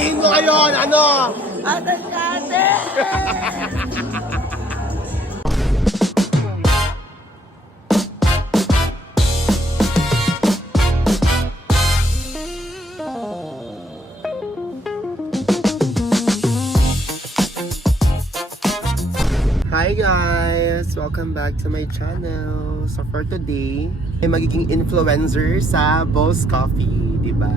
Sabihin mo ngayon, ano? Ate! Hi guys! Welcome back to my channel. So for today, ay magiging influencer sa Boss Coffee, di ba?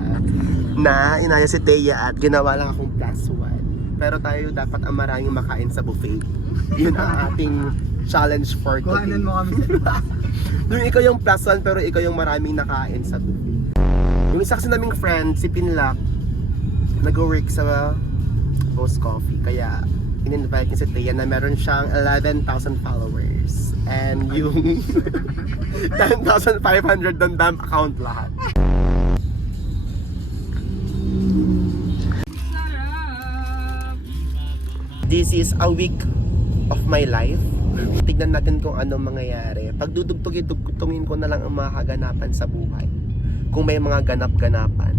Na inaya si Thea at ginawa lang akong +1. Pero tayo dapat ang maraming makain sa buffet. Yun ang ating challenge for today. Kuhanan mo kami sa Yung ikaw yung +1 pero ikaw yung maraming nakain sa buffet. Yung isa kasi naming friend, si Pinlock, nag-work sa Boss Coffee. Kaya in-invite niya si Thea na meron siyang 11,000 followers. And yung 10,500 doon dump account lahat. This is a week of my life. Tignan natin kung anong mangyayari. Pag dudugtugin ko na lang ang mga kaganapan sa buhay. Kung may mga ganap-ganapan.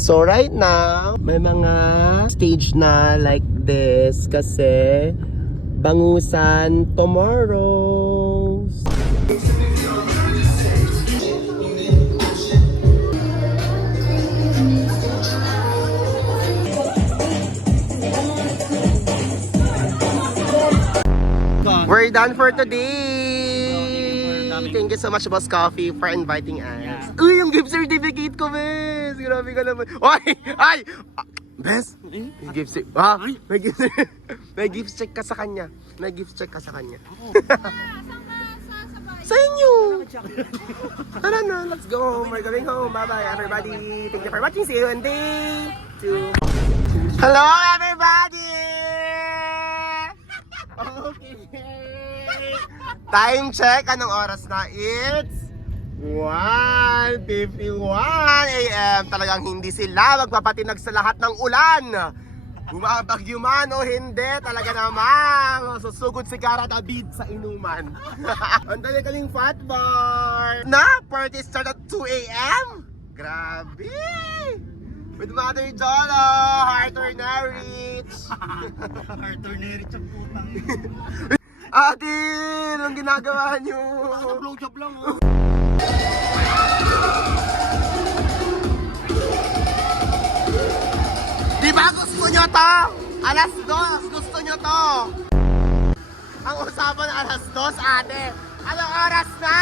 So right now, may mga stage na like this kasi bangusan tomorrow. We're done for today. Thank you so much, Boss Coffee, for inviting us. Uy, yung gift certificate ko, Bes! Grabe ka naman. Oy! Ay! Bes! May gift certificate. Ha? May gift check ka sa kanya. May gift check ka sa kanya. Sa inyo! Tara na, let's go home. We're going home. Bye-bye, everybody. Thank you for watching. See you in day 2. Hello, everybody! Okay. Time check. Anong oras na? It's 1:51 AM. Talagang hindi sila magpapatinag sa lahat ng ulan. Bumabagyo man o hindi, talaga namang susugod si Cara David sa inuman. Ang dali-kaling fat bar. Na, party start at 2 AM? Grabe! With Mother Jolo, Arthur Nerich. Arthur Nerich ang putang. Ate, anong ginagawa niyo? Blowjob lang oh. Di ba gusto nyo to? Alas 2, gusto nyo to? Ang usapan alas 2, ate. Anong oras na?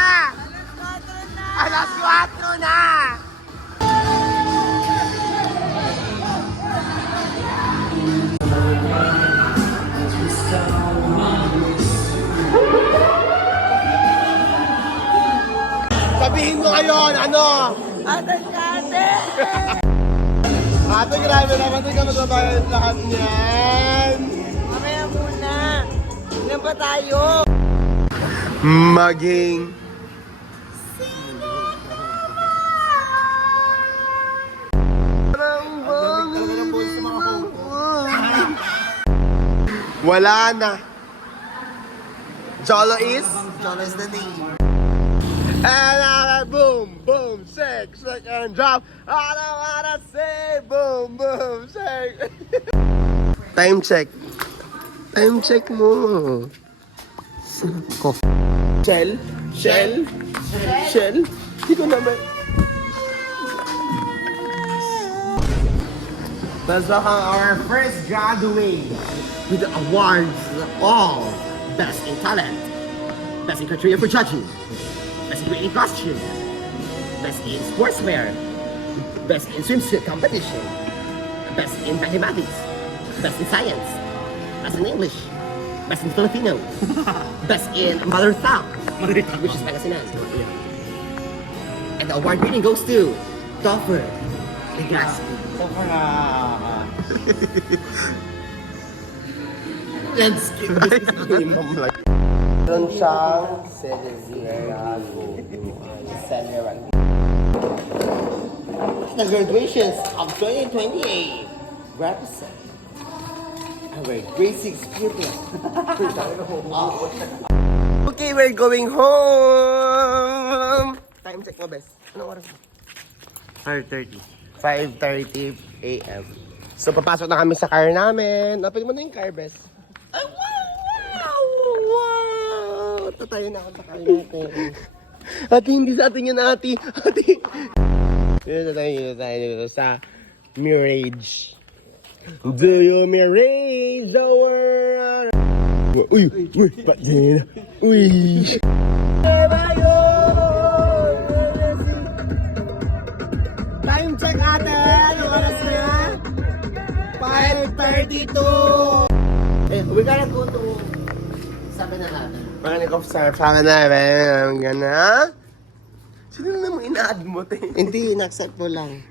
Alas 4 na! Sabihin mo ngayon, ano? Ate! Ate, grabe naman. Hindi ka magbabayad lahat niyan. Mamaya muna. Ilan ba tayo? Maging wala na. Jolo is the name. And boom, boom, shake, and drop. I don't wanna say boom, boom, shake. Time check. Time check mo. Shell. Hindi ko naman. Let's welcome our first graduate with the awards all. Best in talent, best in criteria for judging, best in costume, best in sportswear, best in swimsuit competition, best in mathematics, best in science, best in English, best in Filipino, best in mother tongue, which is Pangasinan. And the award winning goes to Topher Legaspi. Let's skip this game. Meron siyang the graduations of 2028 represent our basic pupils. Okay, we're going home. Time check mo, bes. Anong oras? 5:30. 5:30 AM. So, papasok na kami sa car namin. Open mo na yung car, best. Ay, wow! Tatayo na ako sa car natin. Ate, hindi sa atin yan, ate. Ate. Dito tayo sa Mirage. Do you mirage the world? Uy, ba't din? Uy. Time check ate. Anong oras na? 5:32. We gotta go to 7-Eleven. Saka na, ang gana. Sino na namang ina-add mo, te? Hindi, in-accept mo lang.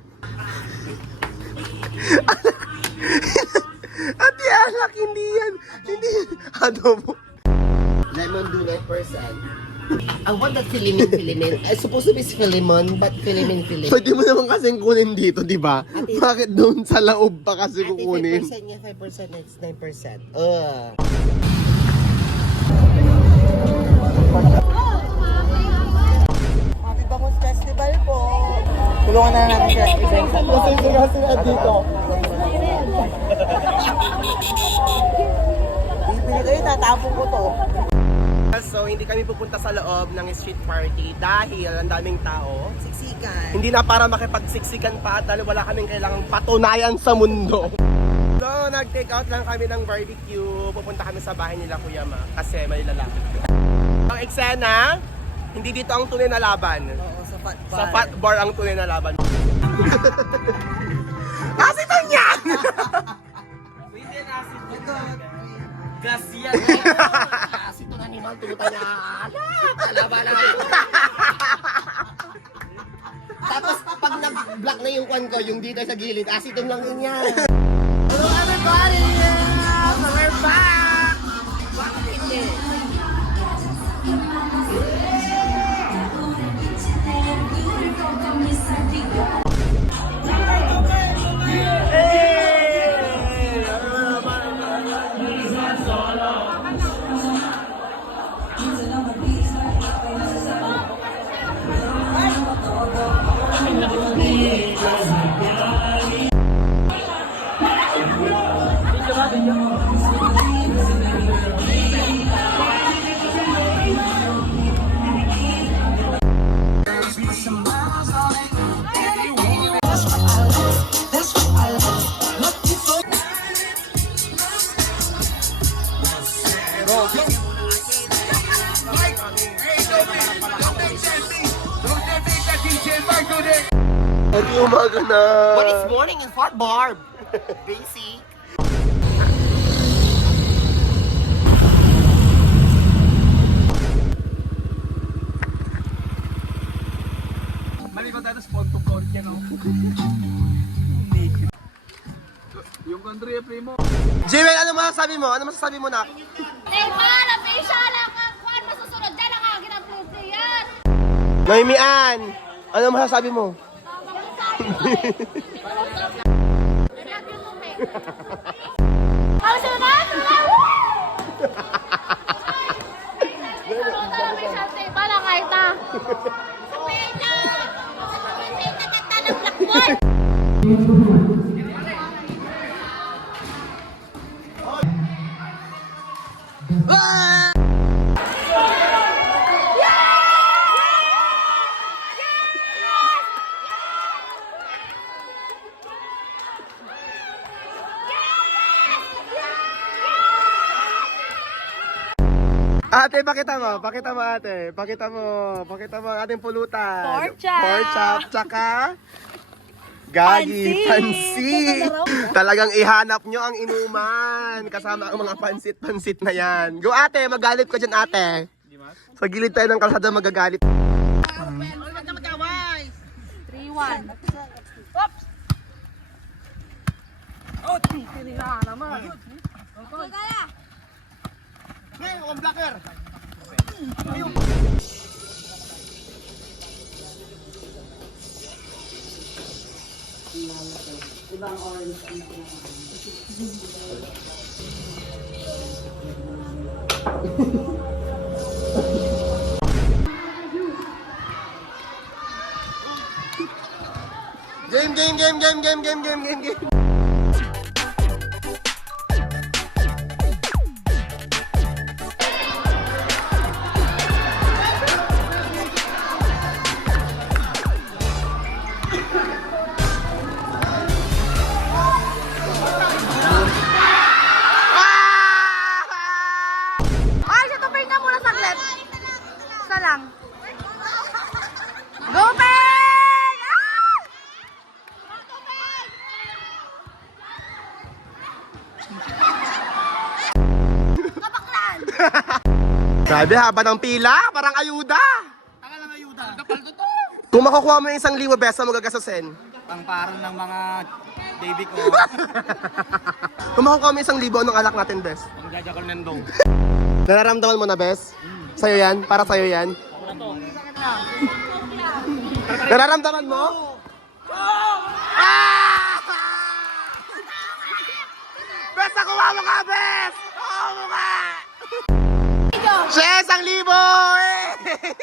Ate, alak, hindi yan. Hindi. Adobo. Lemon do 9%. I want that Philimin. It's supposed to be Philemon, but Philimin. Pwede mo naman kasing kunin dito, di ba? Bakit doon sa laob pa kasi kukunin? 5% niya, 5%, it's 9%. Happy Bangus Festival po. Tulungan na natin siya. Kasi sila dito. Bibili kayo, tatapon ko to. So, hindi kami pupunta sa loob ng street party dahil ang daming tao. Siksikan. Hindi na para makipagsiksikan pa dahil wala kaming kailangang patunayan sa mundo. So, nag-take out lang kami ng barbecue. Pupunta kami sa bahay nila Kuya Ma kasi may lalaki. Ang eksena, hindi dito ang tunay na laban. Oo, sa fat bar. Sa fat bar ang tunay na laban. Asitan yan! Hindi na ito. Gas yan. Asitong animal, tulutan niya. Kalaban na. Tapos, pag nag-block na yung kwan ko, yung dito sa gilid, asitong lang yun yan. Hello everybody! So we're back! Bakit hindi? Happy umaga na! What is morning in Fort Barb? Basic. Malikot tayo sa phone to phone niya, no? Yung country primo. Jimmy, ano masasabi mo? Ano masasabi mo na? Neymar, official lang ang kwan, masusunod dyan ang agin ang yan. Noemian, ano masasabi mo? Ang sunod! Sunod na may sante, pala kahit na. Sa pena! Sa pena, nagkata ng blackboard! Ate, pakita mo ate. Pakita mo ang ating pulutan. Pork chop. Pork chop, tsaka Gagi, pansit. Talagang ihanap nyo ang inuman. Kasama ang mga pansit-pansit na yan. Go ate, magalit ko dyan ate. Sa gilid tayo ng kalsada magagalit. 3-1. Ngayon, ang blocker. Game. Grabe, haba ng pila. Parang ayuda. Ang ayuda. Napaldo to. Kung makukuha mo yung 1,000 besa mo gagastusin. Ang parang ng mga baby ko. Kung makukuha mo yung 1,000, anong alak natin, Bes? Ang jajakal nandong. Nararamdaman mo na, Bes? Sa'yo yan? Para sa'yo yan? Nararamdaman mo? Ah! Bes, nakuha mo ka, Bes! Nakuha mo ka! Yes, 1,000! Eh!